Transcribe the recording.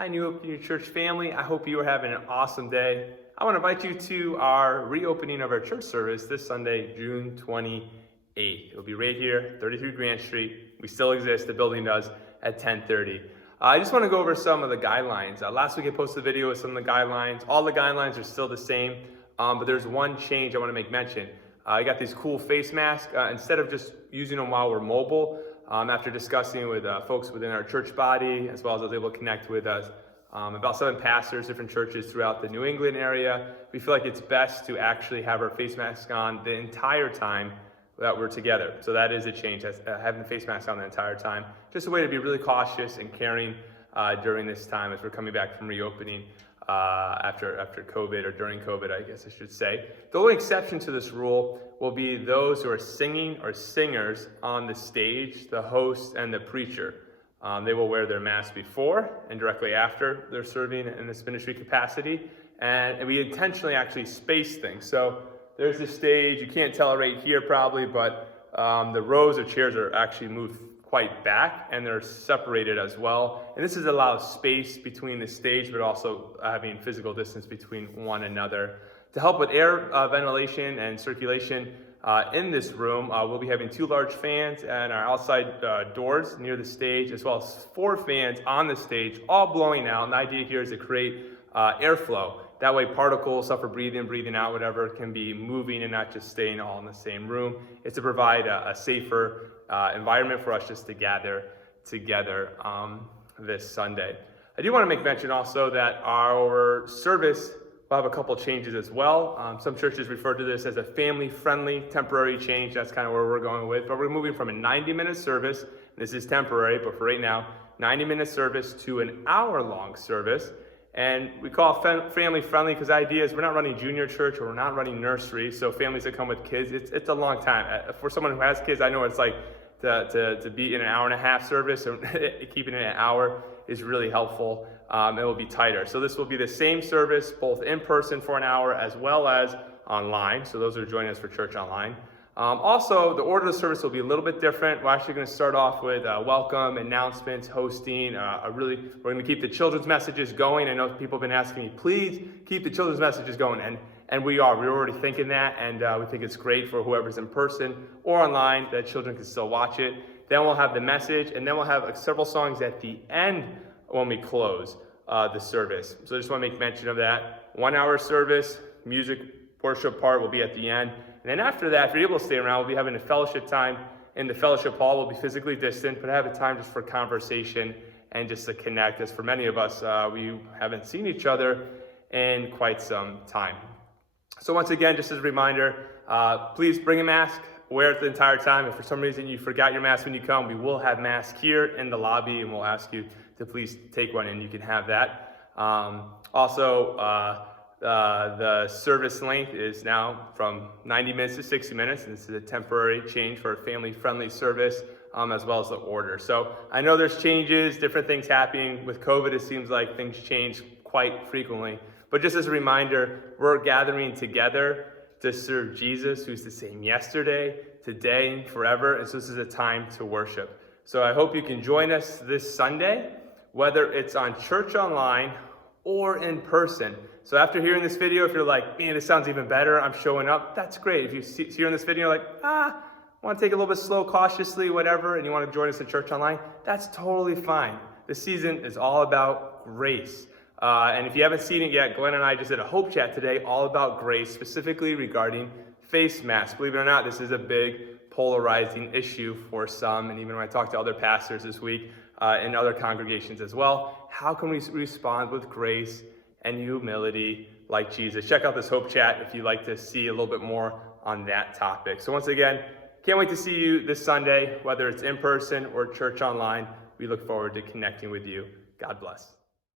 Hi, New Opening Church family. I hope you are having an awesome day. I want to invite you to our reopening of our church service this Sunday, June 28th. It'll be right here, 33 Grant Street. We still exist. The building does at 10:30. I just want to go over some of the guidelines. Last week I posted a video with some of the guidelines. All the guidelines are still the same, but there's one change I want to make mention. I got these cool face masks. Instead of just using them while we're mobile, after discussing with folks within our church body, as well as I was able to connect with about 7 pastors, different churches throughout the New England area, we feel like it's best to actually have our face mask on the entire time that we're together. So that is a change, having the face mask on the entire time. Just a way to be really cautious and caring during this time as we're coming back from reopening after COVID, or during COVID, I guess I should say. The only exception to this rule will be those who are singing or singers on the stage, the host and the preacher. They will wear their mask before and directly after they're serving in this ministry capacity. And we intentionally actually space things. So there's the stage. You can't tell it right here probably, but the rows of chairs are actually moved quite back, and they're separated as well. And this allows space between the stage, but also having physical distance between one another. To help with air ventilation and circulation in this room, we'll be having 2 large fans and our outside doors near the stage, as well as 4 fans on the stage, all blowing out. And the idea here is to create airflow. That way particles, stuff for breathing out, whatever, can be moving and not just staying all in the same room. It's to provide a safer environment for us just to gather together this Sunday. I do want to make mention also that our service will have a couple changes as well. Some churches refer to this as a family-friendly temporary change. That's kind of where we're going with. But we're moving from a 90-minute service, this is temporary, but for right now, 90-minute service to an hour-long service. And we call it family-friendly because the idea is we're not running junior church or we're not running nursery. So families that come with kids, it's a long time. For someone who has kids, I know what it's like to be in an hour-and-a-half service, and keeping it an hour is really helpful. It will be tighter. So this will be the same service, both in person for an hour as well as online. So those who are joining us for church online. Also, the order of the service will be a little bit different. We're actually going to start off with welcome, announcements, hosting. We're going to keep the children's messages going. I know people have been asking me, please keep the children's messages going. And we are. We're already thinking that, and we think it's great for whoever's in person or online that children can still watch it. Then we'll have the message, and then we'll have several songs at the end when we close the service. So I just want to make mention of that. 1-hour service, music, worship part will be at the end. And then after that, if you're able to stay around, we'll be having a fellowship time in the fellowship hall. We'll be physically distant, but have a time just for conversation and just to connect. As for many of us, we haven't seen each other in quite some time. So once again, just as a reminder, please bring a mask, wear it the entire time. If for some reason you forgot your mask when you come, we will have masks here in the lobby, and we'll ask you to please take one, and you can have that. The service length is now from 90 minutes to 60 minutes, and this is a temporary change for a family-friendly service, as well as the order. So I know there's changes, different things happening. With COVID, it seems like things change quite frequently. But just as a reminder, we're gathering together to serve Jesus, who's the same yesterday, today, and forever. And so this is a time to worship. So I hope you can join us this Sunday, whether it's on church online or in person. So after hearing this video, if you're like, man, this sounds even better, I'm showing up, that's great. If you see in this video, like, I want to take it a little bit slow, cautiously, whatever, and you want to join us in church online, that's totally fine. This season is all about grace. And if you haven't seen it yet, Glenn and I just did a Hope Chat today all about grace, specifically regarding face masks. Believe it or not, this is a big polarizing issue for some. And even when I talked to other pastors this week in other congregations as well, how can we respond with grace and humility like Jesus? Check out this Hope Chat if you'd like to see a little bit more on that topic. So once again, can't wait to see you this Sunday, whether it's in person or church online. We look forward to connecting with you. God bless.